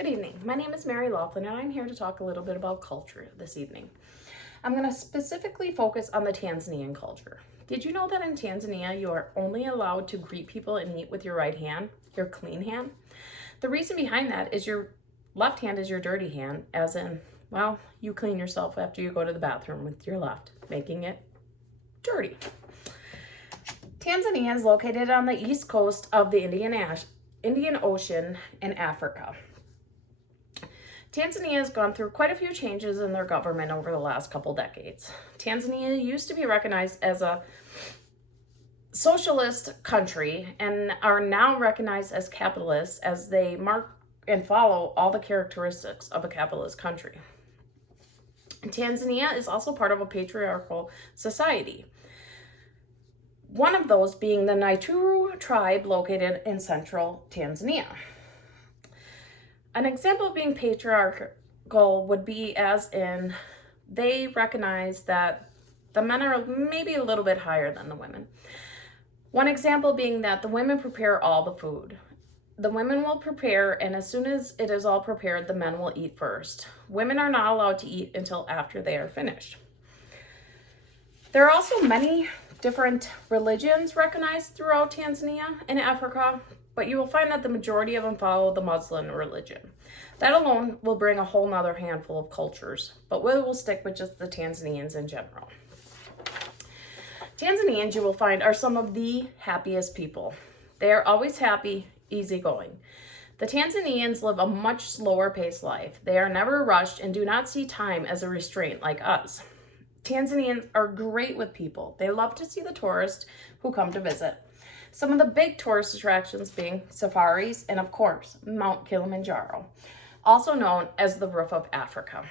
Good evening. My name is Mary Laughlin, and I'm here to talk a little bit about culture this evening. I'm going to specifically focus on the Tanzanian culture. Did you know that in Tanzania you are only allowed to greet people and eat with your right hand, your clean hand? The reason behind that is your left hand is your dirty hand, as in, well, you clean yourself after you go to the bathroom with your left, making it dirty. Tanzania is located on the east coast of the Indian Ocean in Africa. Tanzania has gone through quite a few changes in their government over the last couple decades. Tanzania used to be recognized as a socialist country and are now recognized as capitalist as they mark and follow all the characteristics of a capitalist country. Tanzania is also part of a patriarchal society. One of those being the Naituru tribe located in central Tanzania. An example of being patriarchal would be as in they recognize that the men are maybe a little bit higher than the women. One example being that the women prepare all the food. The women will prepare, and as soon as it is all prepared, the men will eat first. Women are not allowed to eat until after they are finished. There are also many different religions recognized throughout Tanzania and Africa, but you will find that the majority of them follow the Muslim religion. That alone will bring a whole nother handful of cultures, but we will stick with just the Tanzanians in general. Tanzanians, you will find, are some of the happiest people. They are always happy, easygoing. The Tanzanians live a much slower paced life. They are never rushed and do not see time as a restraint like us. Tanzanians are great with people. They love to see the tourists who come to visit. Some of the big tourist attractions being safaris and, of course, Mount Kilimanjaro, also known as the Roof of Africa.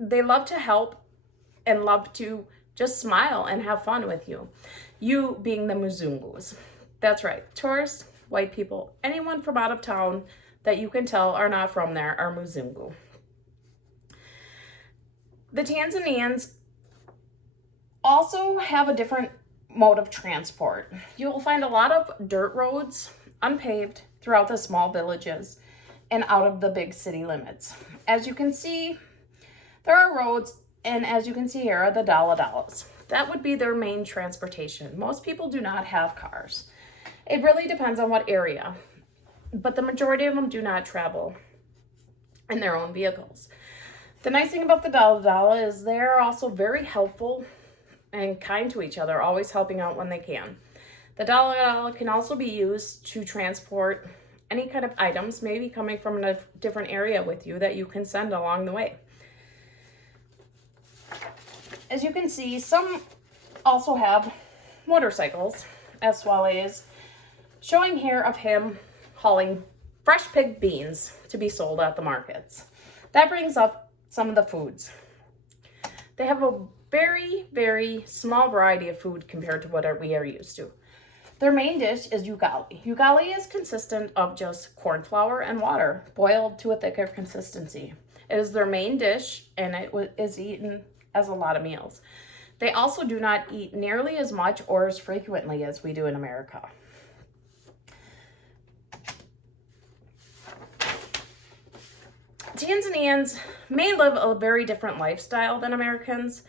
They love to help and love to just smile and have fun with you. You being the Mzungus. That's right, tourists, white people, anyone from out of town that you can tell are not from there are Mzungu. The Tanzanians also have a different mode of transport. You will find a lot of dirt roads, unpaved, throughout the small villages and out of the big city limits. As you can see, there are roads, and as you can see here are the dala-dalas. That would be their main transportation. Most people do not have cars. It really depends on what area, but the majority of them do not travel in their own vehicles. The nice thing about the dala-dala is they're also very helpful and kind to each other, always helping out when they can. The dala can also be used to transport any kind of items, maybe coming from a different area with you, that you can send along the way. As you can see, some also have motorcycles, as well as showing here of him hauling fresh picked beans to be sold at the markets. That brings up some of the foods. They have a very, very small variety of food compared to what we are used to. Their main dish is ugali. Ugali is consistent of just corn flour and water, boiled to a thicker consistency. It is their main dish, and it is eaten as a lot of meals. They also do not eat nearly as much or as frequently as we do in America. Tanzanians may live a very different lifestyle than Americans,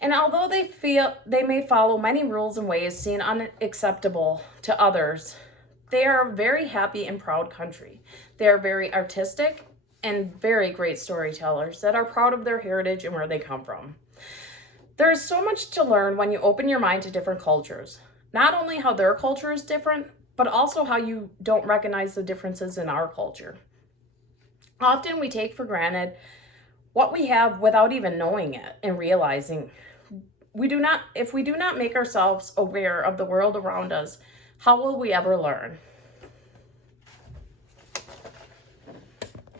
and although they may follow many rules and ways seen unacceptable to others, they are a very happy and proud country. They are very artistic and very great storytellers that are proud of their heritage and where they come from. There is so much to learn when you open your mind to different cultures. Not only how their culture is different, but also how you don't recognize the differences in our culture. Often we take for granted what we have without even knowing it and realizing if we do not make ourselves aware of the world around us, how will we ever learn?